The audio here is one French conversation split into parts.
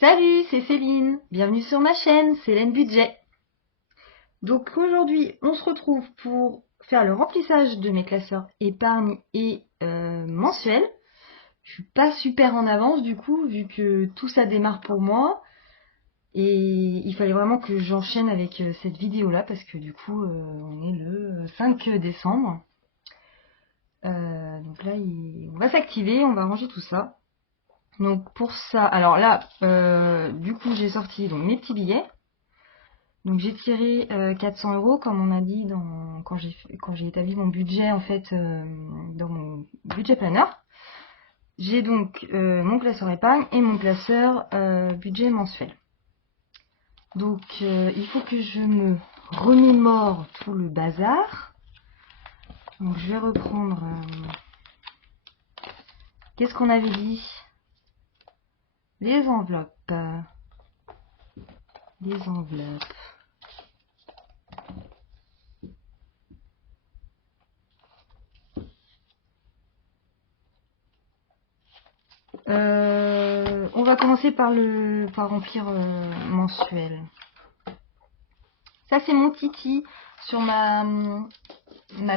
Salut, c'est Céline. Bienvenue sur ma chaîne, Célène Budget. Donc aujourd'hui, on se retrouve pour faire le remplissage de mes classeurs épargne et mensuel. Je suis pas super en avance du coup, vu que tout ça démarre pour moi. Et il fallait vraiment que j'enchaîne avec cette vidéo-là, parce que du coup, on est le 5 décembre. Donc là, on va s'activer, on va ranger tout ça. Donc pour ça, alors là, du coup j'ai sorti donc mes petits billets. Donc j'ai tiré 400 € comme on a dit quand j'ai établi mon budget en fait dans mon budget planner. J'ai donc mon classeur épargne et mon classeur budget mensuel. Donc il faut que je me remémore tout le bazar. Donc je vais reprendre. Qu'est-ce qu'on avait dit? Les enveloppes. Les enveloppes. On va commencer par remplir mensuel. Ça c'est mon Titi sur ma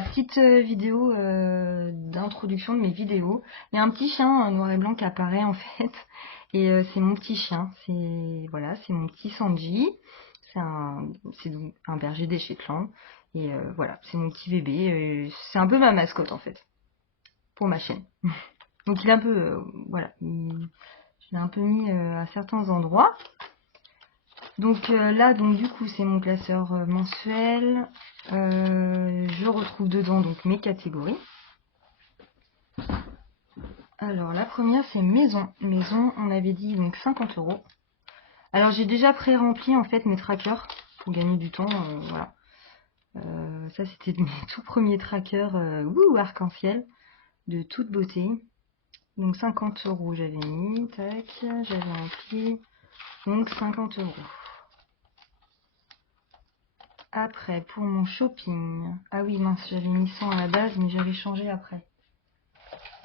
petite vidéo d'introduction de mes vidéos. Il y a un petit chien noir et blanc qui apparaît en fait. Et c'est mon petit chien. Voilà, c'est mon petit Sanji. C'est donc un berger des Shetland. Et voilà, c'est mon petit bébé. C'est un peu ma mascotte en fait. Pour ma chaîne. Donc il est un peu... voilà. Je l'ai un peu mis à certains endroits. Donc là, donc du coup, c'est mon classeur mensuel. Je retrouve dedans donc mes catégories. Alors la première, c'est maison. Maison, on avait dit donc 50 €. Alors j'ai déjà pré-rempli en fait mes trackers pour gagner du temps. Voilà. Ça, c'était mes tout premiers trackers arc-en-ciel de toute beauté. Donc 50 € j'avais mis. Tac, j'avais rempli. Donc 50 €. Après, pour mon shopping. Ah oui, mince, j'avais mis 100 à la base, mais j'avais changé après.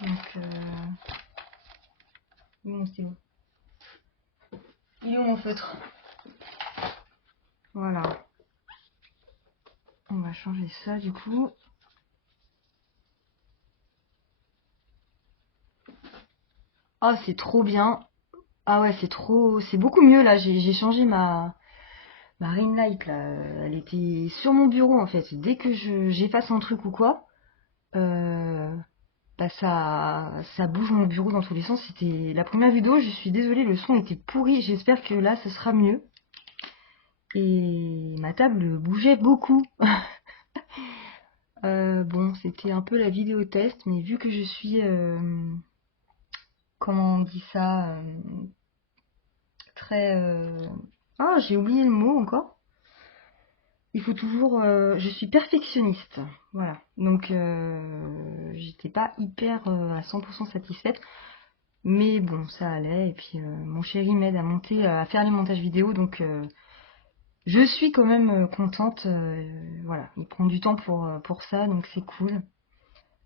Donc, il est où mon stylo? Il est où mon feutre? Voilà. On va changer ça du coup. Ah, c'est trop bien. Ah ouais, c'est beaucoup mieux là. J'ai changé ma ring light là. Elle était sur mon bureau en fait. Dès que j'efface un truc ou quoi, bah ça bouge mon bureau dans tous les sens. C'était la première vidéo. Je suis désolée, le son était pourri. J'espère que là, ce sera mieux. Et ma table bougeait beaucoup. Bon, c'était un peu la vidéo test, mais vu que je suis, comment on dit ça, très... Ah, j'ai oublié le mot encore. Il faut toujours... je suis perfectionniste, voilà. Donc, j'étais pas hyper à 100% satisfaite. Mais bon, ça allait. Et puis, mon chéri m'aide à faire les montages vidéo, donc... je suis quand même contente, voilà, il prend du temps pour ça, donc c'est cool.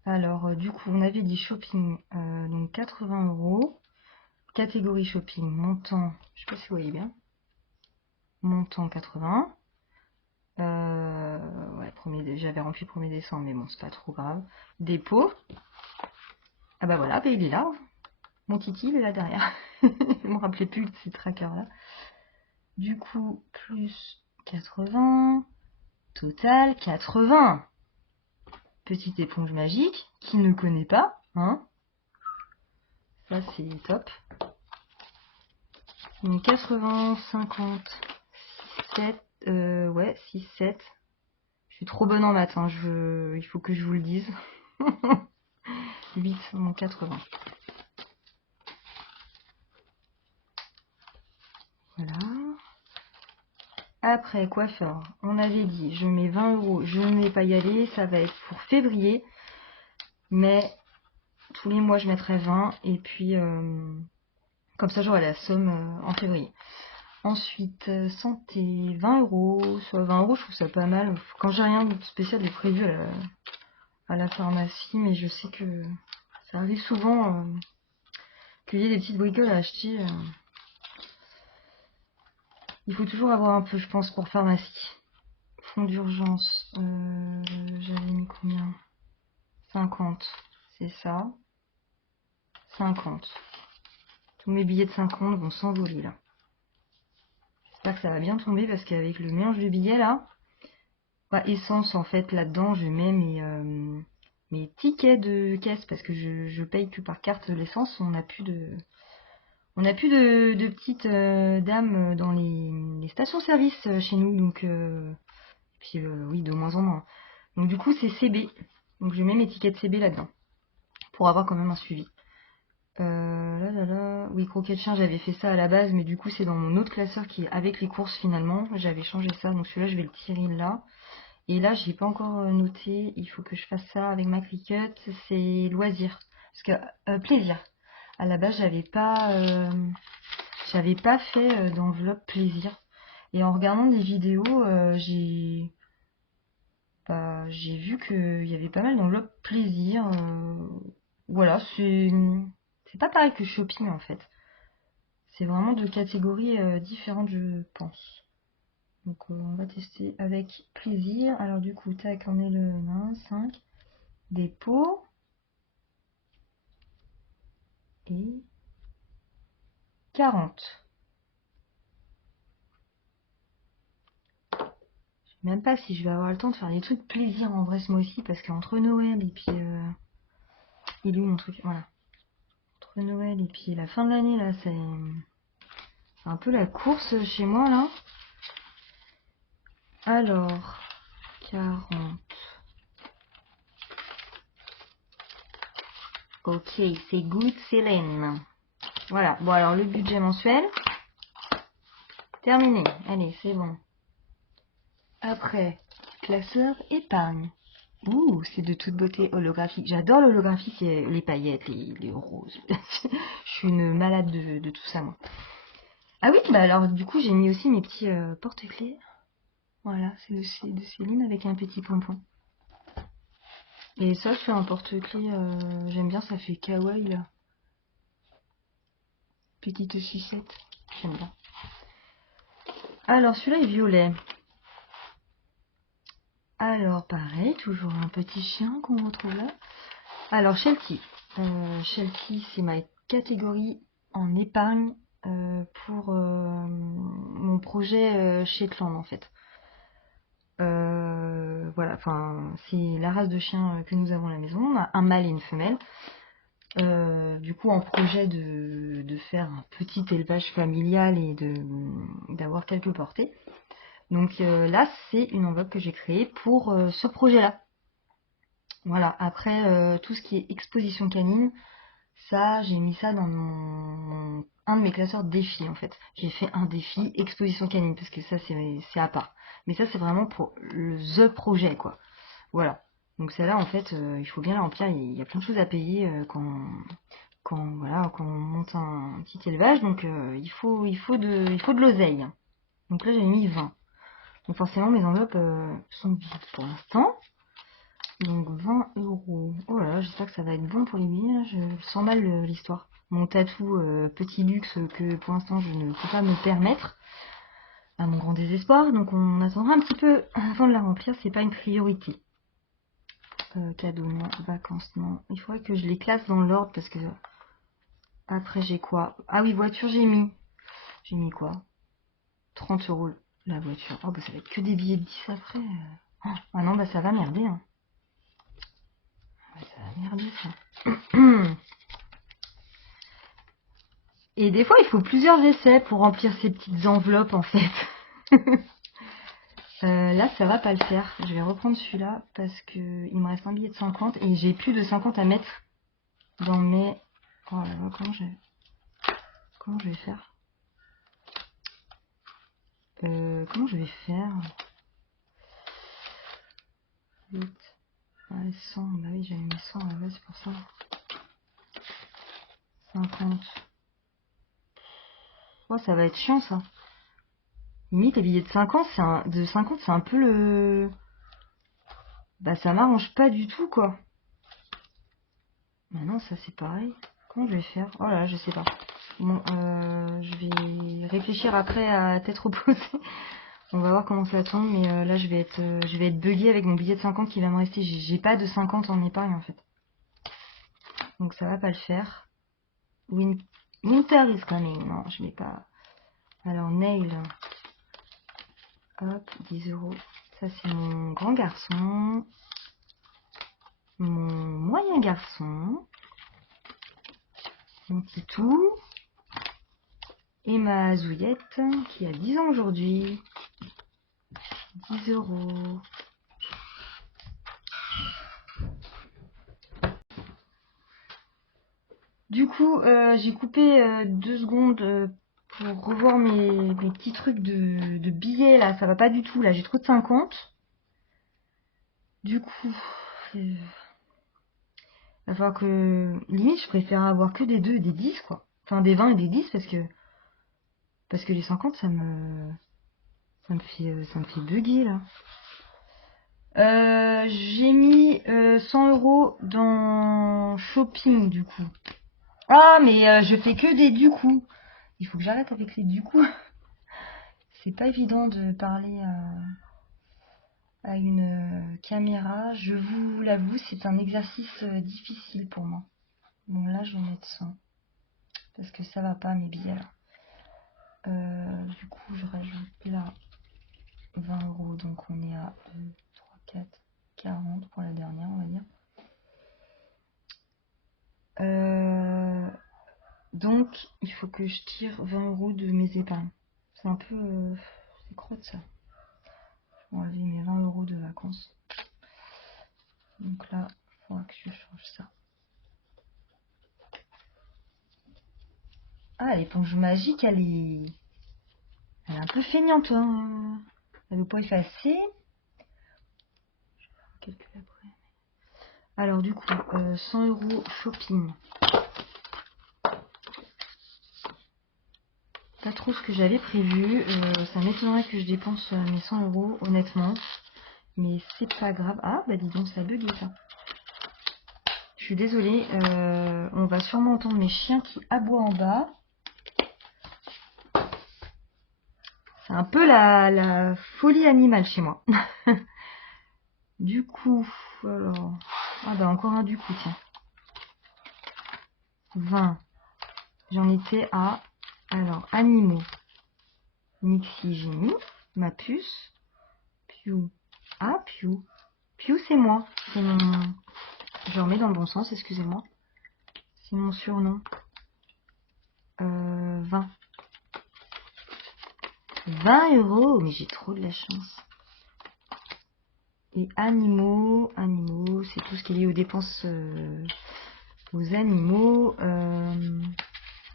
Alors, du coup, on avait dit shopping, donc 80 €. Catégorie shopping, montant, je sais pas si vous voyez bien. Montant 80. Ouais, j'avais rempli 1er décembre, mais bon, c'est pas trop grave. Dépôt. Ah bah voilà, bah il est là. Mon Titi, il est là derrière. Je me rappelais plus de ces trackers-là. Du coup, plus 80. Total 80. Petite éponge magique, qui ne connaît pas, hein. Ça, c'est top. Donc 80, 50, 7, ouais, 6, 7. Je suis trop bonne en maths, hein, il faut que je vous le dise. 8, donc 80. Voilà. Après, coiffeur, on avait dit, je mets 20 €, je ne vais pas y aller, ça va être pour février. Mais tous les mois, je mettrai 20, et puis, comme ça, j'aurai la somme en février. Ensuite, santé, 20 €. Soit 20 €, je trouve ça pas mal. Quand j'ai rien de spécial de prévu à la pharmacie, mais je sais que ça arrive souvent qu'il y ait des petites bricoles à acheter. Il faut toujours avoir un peu, je pense, pour pharmacie. Fonds d'urgence. J'avais mis combien? 50. C'est ça. 50. Tous mes billets de 50 vont s'envoler là. J'espère que ça va bien tomber parce qu'avec le mélange de billets là, essence en fait là-dedans, je mets mes tickets de caisse parce que je paye que par carte l'essence. On n'a plus de petites dames dans les stations-service chez nous, donc puis oui, de moins en moins. Donc du coup c'est CB, donc je mets mes tickets de CB là-dedans pour avoir quand même un suivi. Oui, croquet de chien, j'avais fait ça à la base, mais du coup c'est dans mon autre classeur qui est avec les courses finalement. J'avais changé ça, donc celui-là je vais le tirer là. Et là j'ai pas encore noté, il faut que je fasse ça avec ma Cricut, c'est loisir. Parce que plaisir. À la base j'avais pas fait d'enveloppe plaisir. Et en regardant des vidéos, j'ai vu qu'il y avait pas mal d'enveloppes plaisir. Voilà, c'est pas pareil que Shopping en fait. C'est vraiment deux catégories différentes, je pense. Donc on va tester avec plaisir. Alors du coup, tac, on est le 5. Dépôt. Et 40. Je sais même pas si je vais avoir le temps de faire des trucs plaisir en vrai ce mois-ci, parce qu'entre Noël et puis... il est où mon truc? Voilà. Entre Noël et puis la fin de l'année, là, c'est un peu la course chez moi, là. Alors, 40. Ok, c'est good, Célène. Voilà, bon alors le budget mensuel, terminé. Allez, c'est bon. Après, classeur épargne. Ouh, c'est de toute beauté holographique. J'adore l'holographique, les paillettes, les roses. Je suis une malade de tout ça, moi. Ah oui, bah alors du coup, j'ai mis aussi mes petits porte-clés. Voilà, c'est de Céline avec un petit pompon. Et ça, c'est un porte-clés, j'aime bien, ça fait kawaii, là. Petite sucette, j'aime bien. Alors, celui-là est violet. Alors, pareil, toujours un petit chien qu'on retrouve là. Alors, Sheltie. Sheltie, c'est ma catégorie en épargne pour mon projet Shetland, en fait. Voilà, enfin, c'est la race de chien que nous avons à la maison. On a un mâle et une femelle. Du coup, en projet de faire un petit élevage familial et d'avoir quelques portées. Donc là, c'est une enveloppe que j'ai créée pour ce projet-là. Voilà, après, tout ce qui est exposition canine, ça, j'ai mis ça dans un de mes classeurs défis, en fait. J'ai fait un défi exposition canine, parce que ça, c'est à part. Mais ça, c'est vraiment pour the projet, quoi. Voilà. Donc celle-là, en fait, il faut bien la remplir. Il y a plein de choses à payer voilà, quand on monte un petit élevage. Donc il faut de l'oseille. Donc là, j'ai mis 20. Donc forcément, mes enveloppes sont vides pour l'instant. Donc 20 €. Oh là là, j'espère que ça va être bon pour les billets. Je sens mal l'histoire. Mon tatou petit luxe que pour l'instant je ne peux pas me permettre. À mon grand désespoir. Donc on attendra un petit peu avant de la remplir. C'est pas une priorité. Cadeau non, vacances non. Il faudrait que je les classe dans l'ordre parce que après j'ai quoi? Ah oui, voiture j'ai mis. J'ai mis quoi? 30 € la voiture. Oh bah ça va être que des billets de 10 après. Ah non, bah ça va merder. Hein. Ça va merder ça. Et des fois, il faut plusieurs essais pour remplir ces petites enveloppes, en fait. Là, ça va pas le faire. Je vais reprendre celui-là parce que il me reste un billet de 50 et j'ai plus de 50 à mettre dans mes... Oh là là, comment je vais faire comment je vais faire 8, 100, bah oui, j'avais mis 100 à la base, c'est pour ça. 50. Oh, ça va être chiant, ça. Limite, les billets de 50, c'est un peu le... Bah, ça m'arrange pas du tout, quoi. Maintenant, ça, c'est pareil. Comment je vais faire? Oh là là, je sais pas. Bon, je vais réfléchir après à tête reposée. On va voir comment ça tombe, mais là je vais être buggée avec mon billet de 50 qui va me rester. J'ai pas de 50 en épargne en fait. Donc ça va pas le faire. Winter is coming. Non, je vais pas. Alors, nail. Hop, 10 euros. Ça, c'est mon grand garçon. Mon moyen garçon. Mon petit tout. Et ma zouillette, qui a 10 ans aujourd'hui. 10 euros. Du coup, j'ai coupé 2 secondes pour revoir mes petits trucs de billets. Là, ça va pas du tout. Là, j'ai trop de 50. Du coup, il va falloir que... Limite, je préfère avoir que des 2 et des 10, quoi. Enfin, des 20 et des 10, parce que les 50, ça me fait bugger, là. J'ai mis 100 euros dans shopping, du coup. Ah, mais je fais que des du coup. Il faut que j'arrête avec les du coup. C'est pas évident de parler à une caméra. Je vous l'avoue, c'est un exercice difficile pour moi. Bon, là, je vais mettre 100. Parce que ça va pas, mes billets, là. Du coup, je rajoute là 20 euros. Donc, on est à 2, 3, 4, 40 pour la dernière, on va dire. Donc, il faut que je tire 20 euros de mes épargnes. C'est un peu... c'est crotte, ça. Je vais enlever mes 20 euros de vacances. Donc là, il faudra que je change ça. Ah, l'éponge magique, elle est un peu feignante, hein. Elle veut pas effacer. Je vais faire un calcul après. Alors du coup, 100 euros shopping. Pas trop ce que j'avais prévu. Ça m'étonnerait que je dépense mes 100 euros, honnêtement. Mais c'est pas grave. Ah, bah dis donc, ça a bugué ça. Je suis désolée. On va sûrement entendre mes chiens qui aboient en bas. C'est un peu la folie animale chez moi. Du coup, alors... Ah bah encore un du coup, tiens. 20. J'en étais à... Alors, animaux. Nixie, j'ai mis. Ma puce. Pew. Ah, Pew. Pew, c'est moi. C'est mon... Je remets dans le bon sens, excusez-moi. C'est mon surnom. 20. 20 euros. Mais j'ai trop de la chance. Et animaux. Animaux, c'est tout ce qui est lié aux dépenses... aux animaux.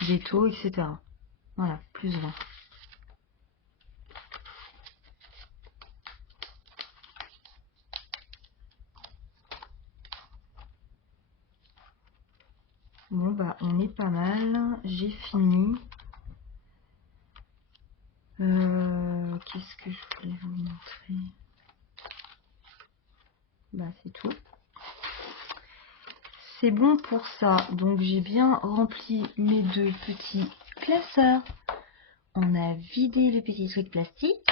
Veto, etc. Voilà, plus 20. Bon bah on est pas mal, j'ai fini. Qu'est-ce que je voulais vous montrer? Bah c'est tout. C'est bon pour ça, donc j'ai bien rempli mes 2 petits classeurs. On a vidé le petit truc plastique.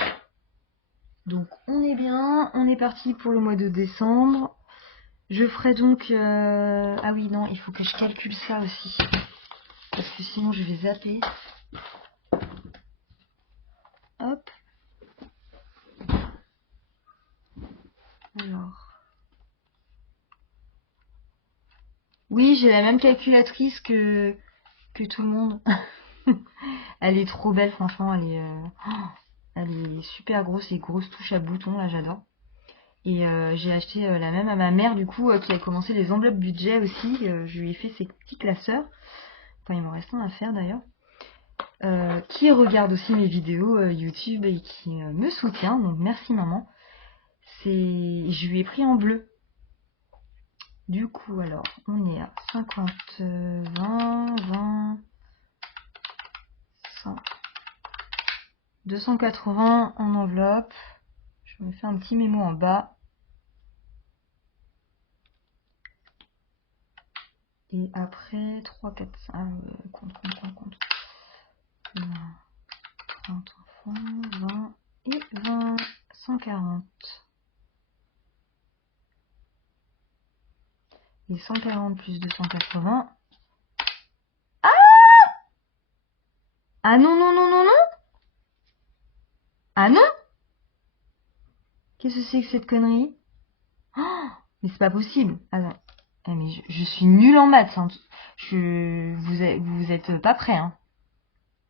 Donc on est bien, on est parti pour le mois de décembre. Je ferai donc... Ah oui non, il faut que je calcule ça aussi. Parce que sinon je vais zapper. Hop. Alors. Oui, j'ai la même calculatrice que tout le monde. Elle est trop belle, franchement. Elle est super grosse, les grosses touches à boutons, là, j'adore. Et j'ai acheté la même à ma mère, du coup, qui a commencé les enveloppes budget aussi. Je lui ai fait ses petits classeurs. Enfin, il m'en reste un à faire d'ailleurs. Qui regarde aussi mes vidéos YouTube et qui me soutient. Donc, merci maman. Je lui ai pris en bleu. Du coup, alors, on est à 50, 20, 20, 100, 280 en enveloppe. Je me fais un petit mémo en bas. Et après, 3, 4, 5, compte. 30 enfants, 20 et 20, 140. Et 140 plus 280. Ah! Ah non, non, non, non, non! Ah non! Qu'est-ce que c'est que cette connerie? Oh, mais c'est pas possible. Attends. Ah, mais je suis nulle en maths. Hein. Vous êtes pas prêts. Hein.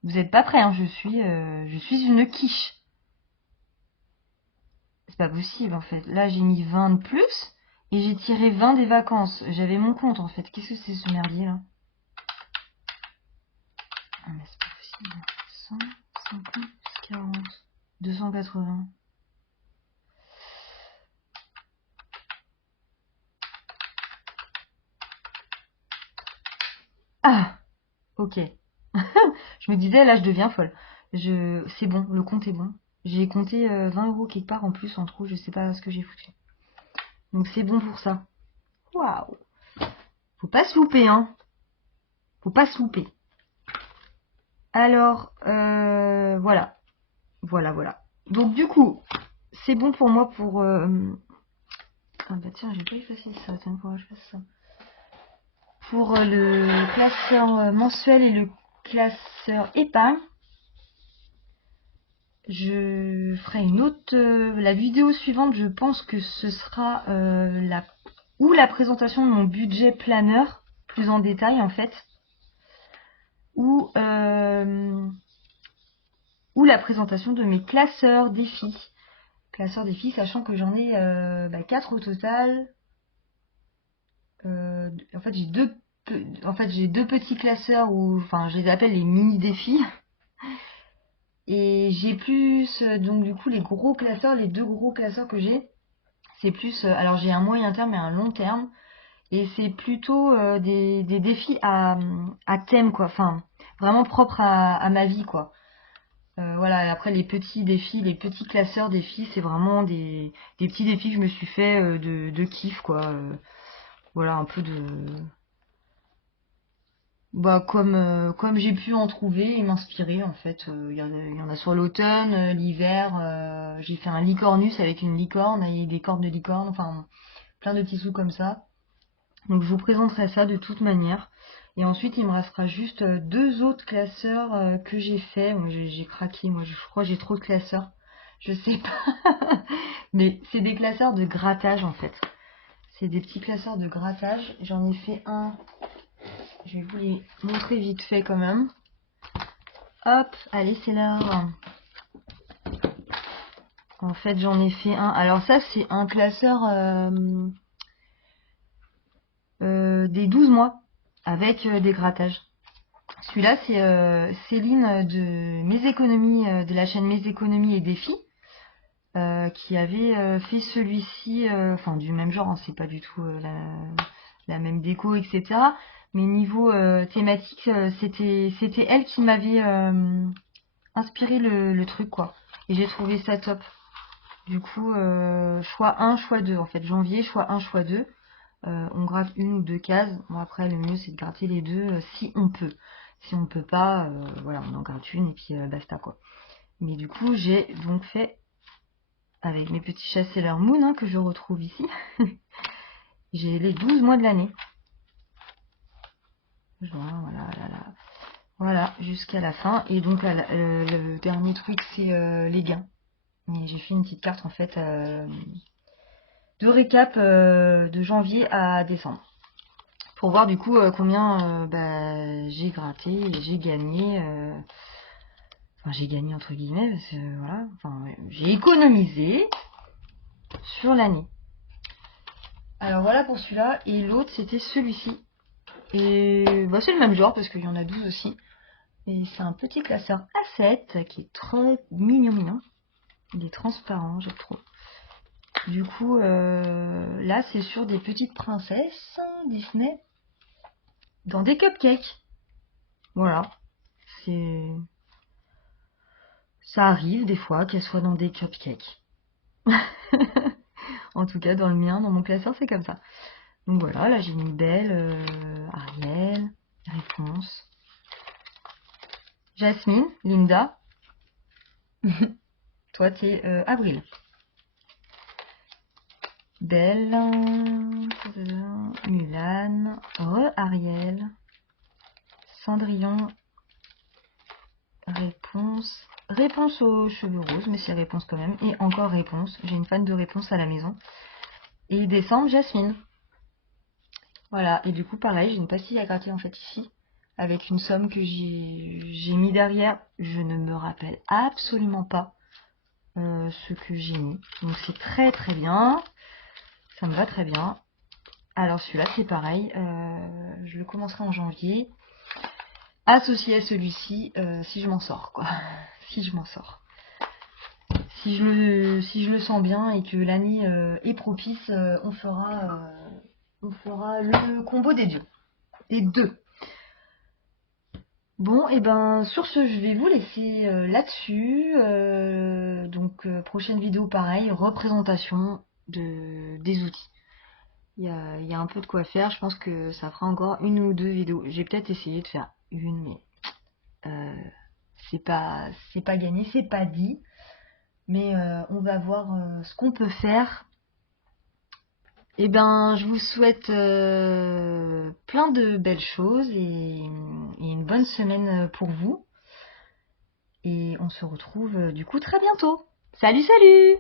Vous êtes pas prêts. Hein. Je suis une quiche. C'est pas possible en fait. Là j'ai mis 20 de plus et j'ai tiré 20 des vacances. J'avais mon compte en fait. Qu'est-ce que c'est ce merdier là? Ah mais c'est pas possible. 150 plus 40. 280. Ah! Ok. Je me disais là je deviens folle. C'est bon, le compte est bon. J'ai compté 20 € quelque part en plus en trop, je sais pas ce que j'ai foutu. Donc c'est bon pour ça. Waouh! Faut pas se louper, hein. Faut pas se louper. Alors, voilà. Voilà. Donc du coup, c'est bon pour moi pour... Ah bah tiens, j'ai pas effacé ça. Tiens, faut que je fasse ça. Pour le classeur mensuel et le classeur épargne, je ferai une autre... la vidéo suivante, je pense que ce sera la présentation de mon budget planeur, plus en détail en fait. Ou la présentation de mes classeurs défis. Classeurs défis, sachant que j'en ai 4 au total. En fait, j'ai deux petits classeurs où, enfin, je les appelle les mini défis. Et j'ai plus, donc du coup, les gros classeurs, les deux gros classeurs que j'ai, c'est plus, alors j'ai un moyen terme et un long terme. Et c'est plutôt des défis à thème, quoi. Enfin, vraiment propre à ma vie, quoi. Voilà, et après les petits défis, les petits classeurs défis, c'est vraiment des petits défis que je me suis fait de kiff, quoi. Voilà, un peu de... Bah, comme j'ai pu en trouver et m'inspirer, en fait. Il y en a sur l'automne, l'hiver. J'ai fait un licornus avec une licorne et des cornes de licorne, enfin, plein de petits sous comme ça. Donc je vous présenterai ça de toute manière. Et ensuite, il me restera juste deux autres classeurs que j'ai fait. Bon, j'ai craqué, moi je crois que j'ai trop de classeurs. Je sais pas. Mais c'est des classeurs de grattage en fait. C'est des petits classeurs de grattage. J'en ai fait un. Je vais vous les montrer vite fait quand même. Hop, allez, c'est là. En fait, j'en ai fait un. Alors ça, c'est un classeur des 12 mois avec des grattages. Celui-là, c'est Céline de Mes Économies, de la chaîne Mes Économies et Défis, qui avait fait celui-ci, enfin du même genre, hein, c'est pas du tout la même déco, etc. Mais niveau thématique, c'était elle qui m'avait inspiré le truc, quoi. Et j'ai trouvé ça top. Du coup, choix 1, choix 2, en fait. Janvier, choix 1, choix 2. On gratte une ou deux cases. Bon, après, le mieux, c'est de gratter les deux si on peut. Si on peut pas, voilà, on en gratte une et puis basta, quoi. Mais du coup, j'ai donc fait avec mes petits chats Sailor Moon, hein, que je retrouve ici. J'ai les 12 mois de l'année. Voilà, jusqu'à la fin. Et donc, le dernier truc, c'est les gains. Et j'ai fait une petite carte, en fait, de récap de janvier à décembre. Pour voir du coup combien j'ai gratté, j'ai gagné. Enfin, j'ai gagné entre guillemets, parce que voilà. Enfin, j'ai économisé sur l'année. Alors voilà pour celui-là. Et l'autre, c'était celui-ci. Et bah, c'est le même genre, parce qu'il y en a 12 aussi. Et c'est un petit classeur A7 qui est trop mignon. Il est transparent, je trouve. Du coup, là, c'est sur des petites princesses Disney dans des cupcakes. Voilà. Ça arrive des fois qu'elles soient dans des cupcakes. En tout cas, dans le mien, dans mon classeur, c'est comme ça. Donc voilà, là j'ai mis Belle, Ariel, Réponse, Jasmine, Linda, Toi, t'es avril. Belle, Mulan, Ariel, Cendrillon, réponse aux cheveux roses, mais c'est réponse quand même, et encore réponse, j'ai une fan de réponse à la maison, et décembre, Jasmine. Voilà, et du coup pareil, j'ai une pastille à gratter en fait ici, avec une somme que j'ai mis derrière, je ne me rappelle absolument pas ce que j'ai mis, donc c'est très très bien, ça me va très bien. Alors celui-là c'est pareil, je le commencerai en janvier, associé à celui-ci, si je m'en sors quoi, si je m'en sors. Si je le sens bien et que l'année est propice, on fera le combo des deux. Des deux. Bon, et ben sur ce, je vais vous laisser là-dessus. Donc prochaine vidéo pareil, représentation des outils. Il y a un peu de quoi faire. Je pense que ça fera encore une ou deux vidéos. J'ai peut-être essayé de faire une, mais c'est pas gagné, c'est pas dit. Mais on va voir ce qu'on peut faire. Et ben, je vous souhaite plein de belles choses et une bonne semaine pour vous. Et on se retrouve du coup très bientôt. Salut, salut!